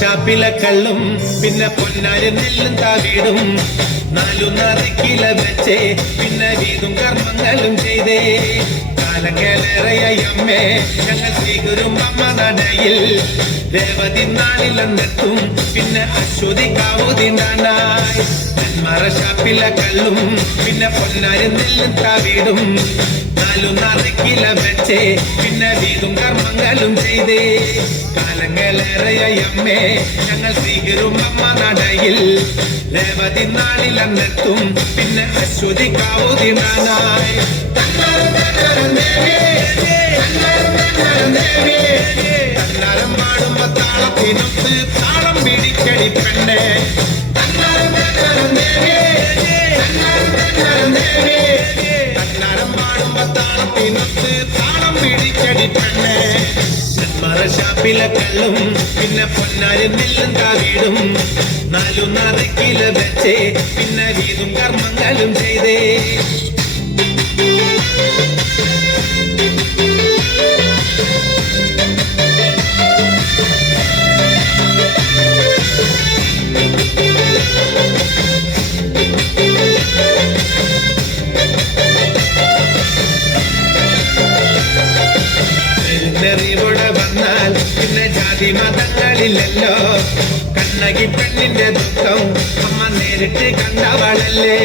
ഷാപ്പിലെ കള്ളും പിന്നെ പൊന്നാരി നെല്ലും താവീടും നാലു നറുക്കില വെച്ചേ പിന്നെ വീതും കർമ്മങ്ങളും ചെയ്തേ. കാലങ്ങളേറെയായി അമ്മേ ഞങ്ങൾ സ്വീകരും അമ്മ നടയിൽ. രേവതി നാളിലെന്നെത്തും പിന്നെ അശ്വതി നെന്മറ ഷാപ്പിലെ കള്ളും പിന്നെ പൊന്നാരി നെല്ലും താവീടും നാലു നറുക്കില വെച്ചേ പിന്നെ വീതും കർമ്മങ്ങളും ചെയ്തേ. കാലങ്ങളേറെയായി അമ്മേ. ഞങ്ങൾ സ്വീകരും അമ്മ നടയിൽ. രേവതി നാളിലെന്നെത്തും പിന്നെ അശ്വതി കാവുതിനായി തന്നാരം പാടുമ്പോ താളത്തിനൊത്ത് താളം പിടിക്കടി പെണ്ണേ. തന്നാരം പാടുമ്പോ താളത്തിനൊത്ത് താളം പിടിക്കടി പെണ്ണേ. ഷാപ്പിലെ കള്ളും പിന്നെ പൊന്നാരി നെല്ലും നാലും നാലു കിലോ വെച്ചേ പിന്നെ വീതും കർമ്മങ്ങളും ചെയ്തേ. പെരുന്നെറിവിടെ വന്നാൽ പിന്നെ ജാതി മതങ്ങളില്ലല്ലോ കണ്ണകി പെണ്ണിന്റെ ദുഃഖം അമ്മ നേരിട്ട് കണ്ടവളല്ലേ.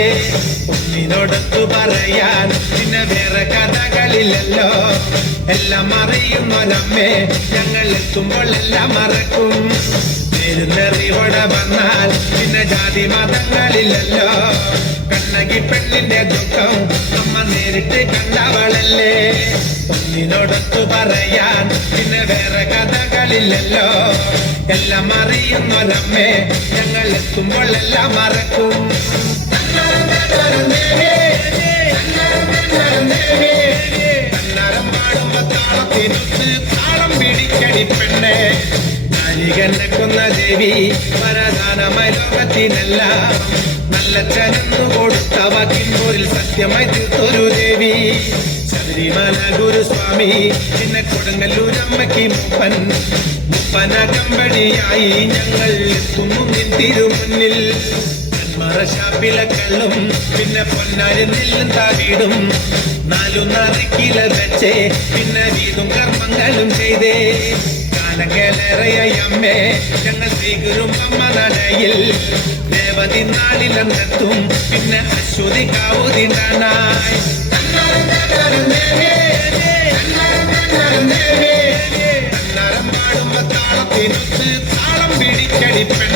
ഒന്നിനോടൊത്തു പറയാൻ പിന്നെ വേറെ കഥകളില്ലല്ലോ. എല്ലാം അറിയുന്നൊരമ്മേ ഞങ്ങൾ എത്തുമ്പോൾ എല്ലാം മറക്കും. പെരുന്നെറിവിടെ വന്നാൽ പിന്നെ ജാതി മതങ്ങളില്ലല്ലോ കണ്ണകി പെണ്ണിന്റെ ദുഃഖം അമ്മ നേരിട്ട് കണ്ടവളല്ലേ. ഒന്നിനോടൊത്തു പറയാൻ പിന്നെ വേറെ കഥകളില്ലല്ലോ. എല്ലാം അറിയുന്നൊരമ്മേ ഞങ്ങൾ എത്തുമ്പോൾ എല്ലാം മറക്കും. താളം പിടിക്കടി പെണ്ണേ. നാലികന്നെ കൊന്ന ദേവി വരദാനമായി ലോകത്തിനല്ല. നല്ല ചനന്നു കൊടുത്ത വാക്കിൻപോരിൽ സത്യമായി തീർത്തൊരു ദേവി. ശബരിമല ഗുരുസ്വാമി പിന്നെ കൊടുങ്ങല്ലൂരമ്മയ്ക്ക് മുപ്പൻ. മുപ്പന കമ്പടിയായി ഞങ്ങൾ എത്തുന്നു നിൻ തിരുമുന്നിൽ ും. പിന്നെ പൊന്നാരി നെല്ലും താവീടും. നാലു നറുക്കില വെച്ചേ പിന്നെ വീതും കർമ്മങ്ങളും ചെയ്തേ. കാലങ്ങളേറെയായി അമ്മേ ഞങ്ങൾ സ്വീകരും അമ്മ നടയിൽ. ദേവതി നാളിലെന്നെത്തും പിന്നെ അശ്വതി കാവുതിനായി Independent.